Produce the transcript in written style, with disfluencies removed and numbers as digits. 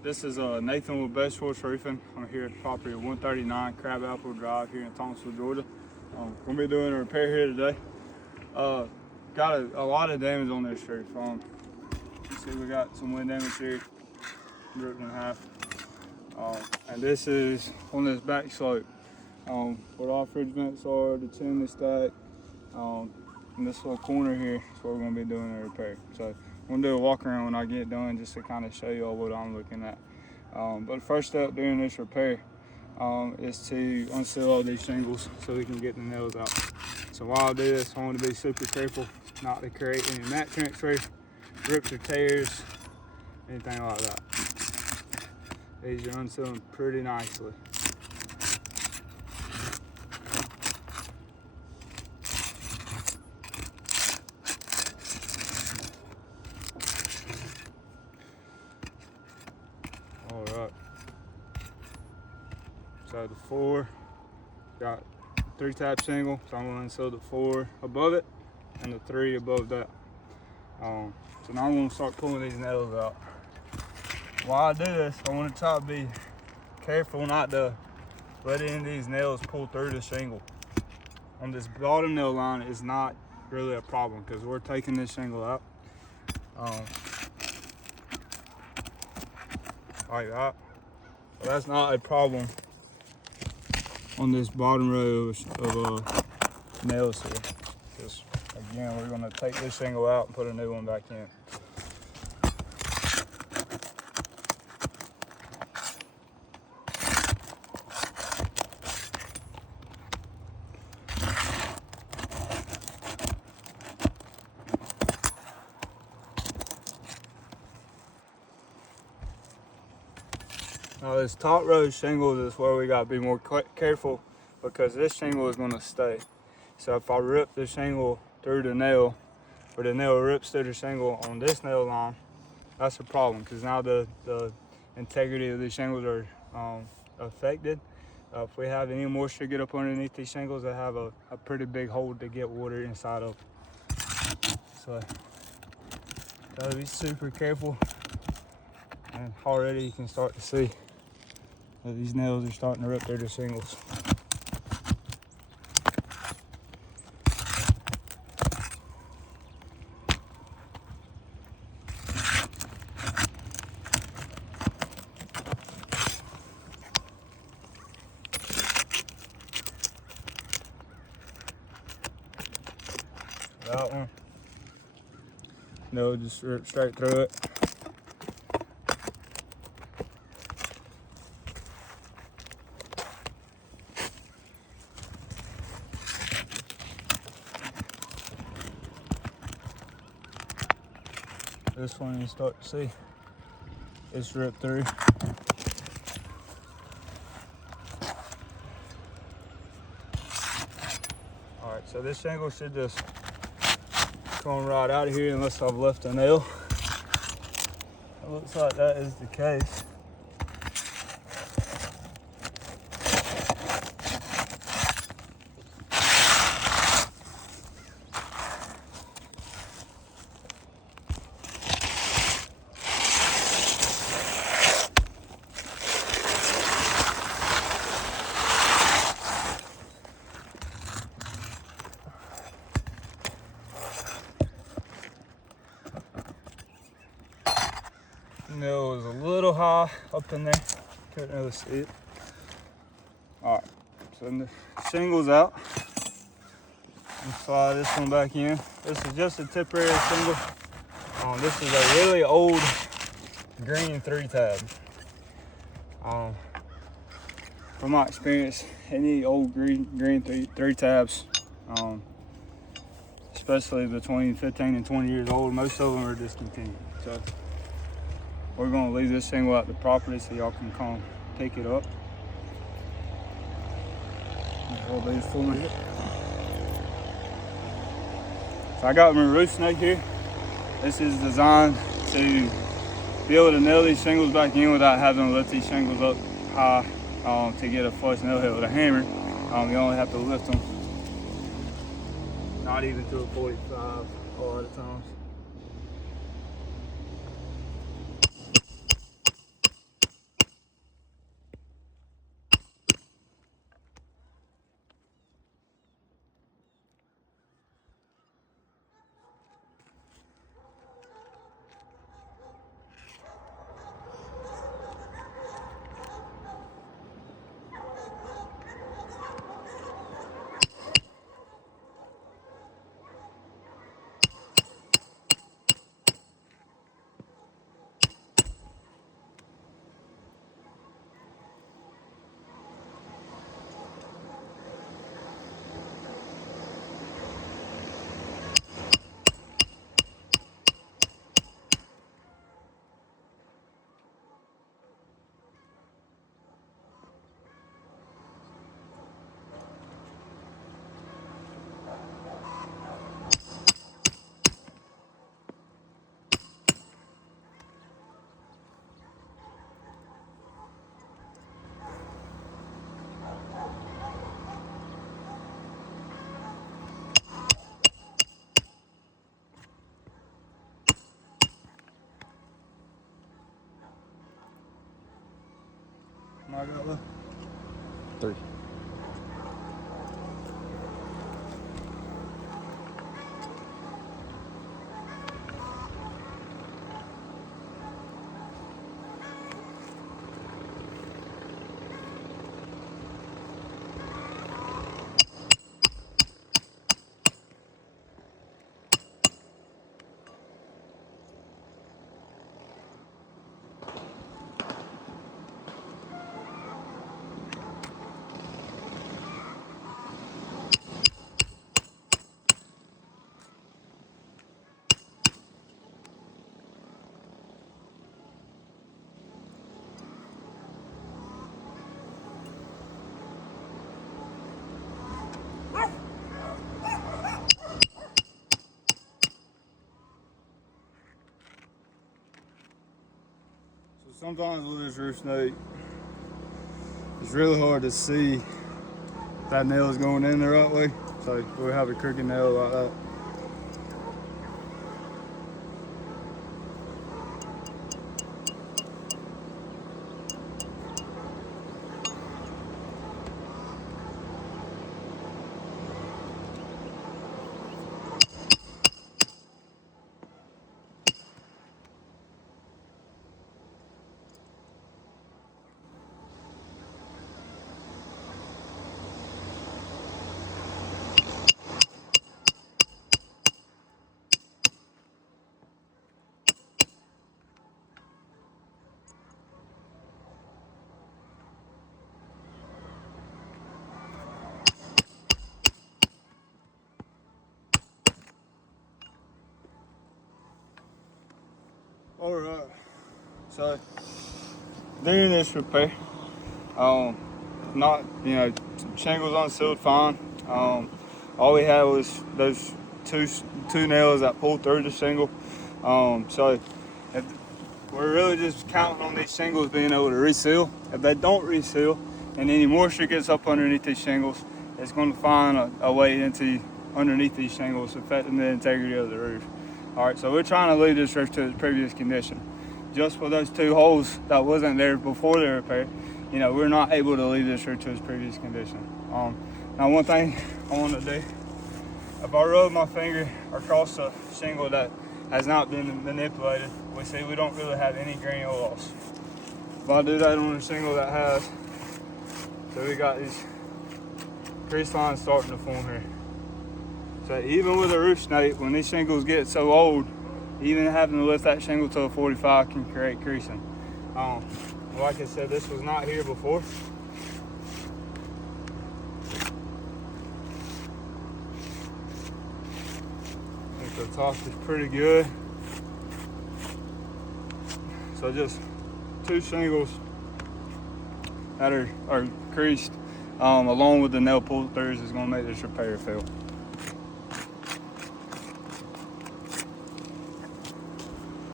This is Nathan with Best Choice Roofing. I'm here at the property of 139 Crabapple Drive here in Thomasville, Georgia. We'll be doing a repair here today. Got a lot of damage on this roof. You see we got some wind damage here, ripped in half. And this is on this back slope. Where the off-ridge vents are, the chimney stack, and this little corner here is where we're going to be doing the repair. So I'm going to do a walk around when I get done just to kind of show you all what I'm looking at. But the first step during this repair is to unseal all these shingles so we can get the nails out. So while I do this, I want to be super careful not to create any mat transfer, rips or tears, anything like that. These are unsealing pretty nicely. All right. So the floor got 3-tab shingle, so I'm going to unseal the 4 above it and the 3 above that. So now I'm going to start pulling these nails out. While I do this, I want to try to be careful not to let any of these nails pull through the shingle. On this bottom nail line is not really a problem because we're taking this shingle out. Like that. So that's not a problem on this bottom row of nails here. Just again, we're going to take this shingle out and put a new one back in. Now this top row shingles is where we got to be more careful because this shingle is going to stay. So if I rip the shingle through the nail, or the nail rips through the shingle on this nail line, that's a problem because now the integrity of these shingles are affected. If we have any moisture get up underneath these shingles, they have a pretty big hole to get water inside of. So gotta be super careful. And already you can start to see that these nails are starting to rip through the shingles. That one, no, just rip straight through it. This one you start to see it's ripped through. All right, so this shingle should just come right out of here unless I've left a nail. It looks like that is the case. Nail was a little high up in there, couldn't really see it. All right, so the shingle's out. And slide this one back in. This is just a temporary shingle. This is a really old green 3-tab. From my experience, any old green 3-tabs, especially between 15 and 20 years old, most of them are discontinued. So we're going to leave this shingle out the property so y'all can come pick it up. All these for me. So I got my roof snake here. This is designed to be able to nail these shingles back in without having to lift these shingles up high to get a flush nail head with a hammer. You only have to lift them, not even to a 45 a lot of times. Knock out low. 3. So sometimes with this roof snake, it's really hard to see if that nail is going in the right way. So we'll have a crooked nail like that. All right, so during this repair, shingles unsealed fine. All we had was those two nails that pulled through the shingle. So if we're really just counting on these shingles being able to reseal. If they don't reseal and any moisture gets up underneath these shingles, it's going to find a way into underneath these shingles, affecting the integrity of the roof. All right, so we're trying to leave this roof to its previous condition. Just for those 2 holes that wasn't there before the repair, we're not able to leave this roof to its previous condition. Now, one thing I want to do, if I rub my finger across a shingle that has not been manipulated, we see we don't really have any granule loss. If I do that on a shingle that has, so we got these crease lines starting to form here. So even with a roof snake, when these shingles get so old, even having to lift that shingle to a 45 can create creasing. Like I said, this was not here before. I think the top is pretty good. So just 2 shingles that are creased, along with the nail pull throughs, is going to make this repair fail.